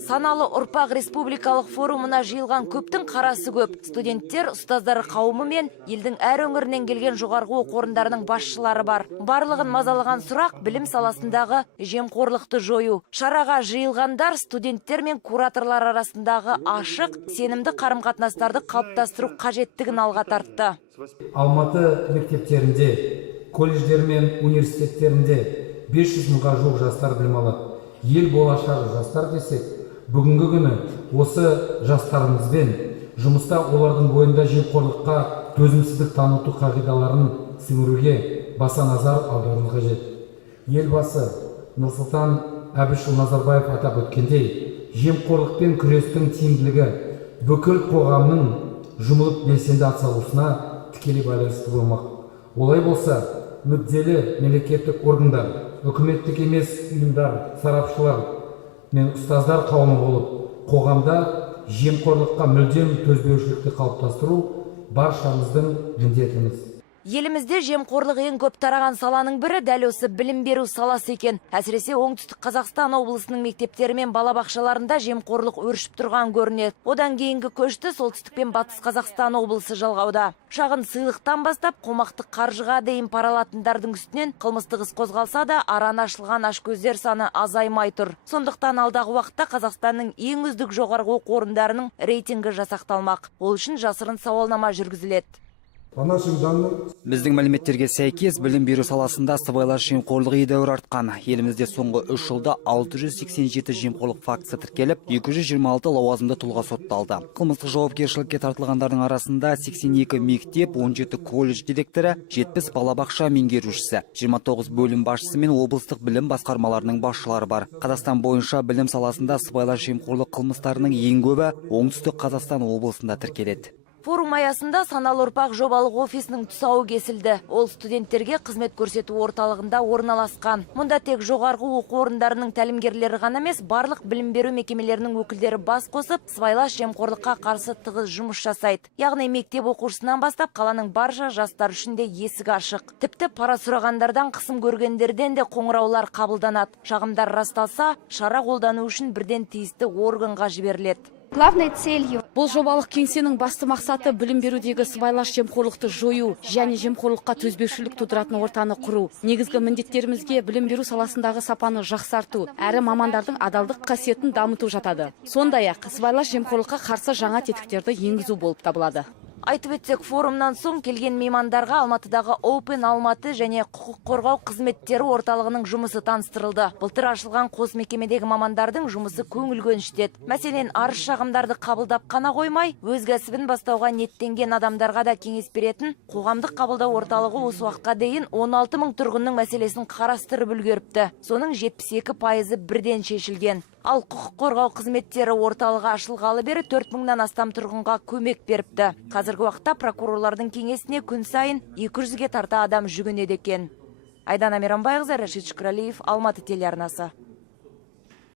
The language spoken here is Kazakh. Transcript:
Саналы ұрпақ республикалық форумына жиылған көптің қарасы көп. Студенттер, ұстаздары қауымы мен елдің әр өңірінен келген жоғарғы оқу орындарының басшылары бар. Барлығын мазалаған сұрақ білім саласындағы жемқорлықты жою. Шараға жиылғандар студенттер мен кураторлар арасындағы ашық, сенімді қарым-қатынастарды қалыптастыру қажеттігін алға тартты. Алматы мектептерінде, колледждер мен университеттерінде 500 мыңға жуық жастар білім алады. Ел болашағы жастар десек, бүгінгі күні осы жастарымызбен жұмыста олардың бойында жемқорлыққа төзімсіздік таныту қағидаларын сіңіруге баса назар аудару қажет. Елбасы Нұрсұлтан Әбішұлы Назарбаев атап өткендей, жемқорлықпен күрестің тиімділігі бүкіл қоғамның жұмылып белсенді атсалысуына тікелей байланысты болмақ. Олай болса, мүдделі мемлекеттік органдар, үкіметтік емес ұйымдар, сарапшылар мен ұстаздар қауымы болып, қоғамда жемқорлыққа мүлдем төзбеушілікті қалыптастыру баршамыздың міндетіміз. Елімізде жемқорлық ең көп тараған саланың бірі дәл осы білім беру саласы екен. Әсіресе оңтүстік Қазақстан облысының мектептері мен балабақшаларында жемқорлық өршіп тұрған көрінеді. Одан кейінгі көшті солтүстік пен батыс Қазақстан облысы жалғауда. Шағын сыйлықтан бастап қомақты қаржыға дейін паралатындардың үстінен қылмыстық іс қозғалса да араны ашылған ашкөздер саны азаймай тұр. Сондықтан алдағы уақытта Қазақстанның ең үздік жоғарғы оқу орындарының рейтингі жасақталмақ. Ол үшін жасырын сауалнама жүргізіледі. Біздің мәліметтерге сәйкес білім беру саласында сыбайлас жемқорлық едәуір артқан. Елімізде соңғы 3 жылда 687 жемқорлық фактісі тіркеліп, 226 лауазымды тұлға сотталды. Қылмыстық жауапкершілікке тартылғандардың арасында 82 мектеп, 17 колледж директоры, 70 балабақша меңгерушісі, 29 бөлім басшысы мен облыстық білім басқармаларының басшылары бар. Қазақстан бойынша білім саласында сыбайлас жемқорлық қылмыстарының ең көбі оңтүстік Қазақстан облысында тіркеледі. Форум аясында саналы ұрпақ жобалық офисінің тұсауы кесілді. Ол студенттерге қызмет көрсету орталығында орналасқан. Мұнда тек жоғарғы оқу орындарының тәлімгерлері ғана емес, барлық білім беру мекемелерінің өкілдері бас қосып, сыбайлас жемқорлыққа қарсы тығыз жұмыс жасайды. Яғни мектеп оқушысынан бастап қаланың барша жастар үшін де есік ашық. Тіпті пара сұрағандардан, қысым көргендерден де қоңыраулар қабылданады. Шағымдар расталса, шара қолдану үшін бірден тиісті органға жіберіледі. Бұл жобалық кеңсенің басты мақсаты білім берудегі сыбайлас жемқорлықты жою және жемқорлыққа төзбеушілік тудыратын ортаны құру. Негізгі міндеттерімізге білім беру саласындағы сапаны жақсарту, әрі мамандардың адалдық қасиетін дамыту жатады. Сондай-ақ сыбайлас жемқорлыққа қарсы жаңа тетіктерді енгізу болып табылады. Айтып өтсек, форумнан соң келген меймандарға Алматыдағы Open Алматы және құқық қорғау қызметтері орталығының жұмысы таныстырылды. Былтыр ашылған қос мекемедегі мамандардың жұмысы көңіл көншітеді. Мәселен, арыз шағымдарды қабылдап қана қоймай, өз кәсібін бастауға ниеттенген адамдарға да кеңес беретін қоғамдық қабылдау орталығы осы уақытқа дейін 16 мың тұрғынның мәселесін қарастырып үлгеріпті. Соның 72% бірден шешілген. Ал құқық қорғау қызметтері орталығы ашылғалы бері 4 мыңнан астам тұрғынға көмек беріпті. Қазіргі уақытта прокурорлардың кеңесіне күн сайын 200-ге тарта адам жүгінеді екен. Айдана Мейрамбайқызы, Рашид Шүкірәлиев, Алматы телеарнасы.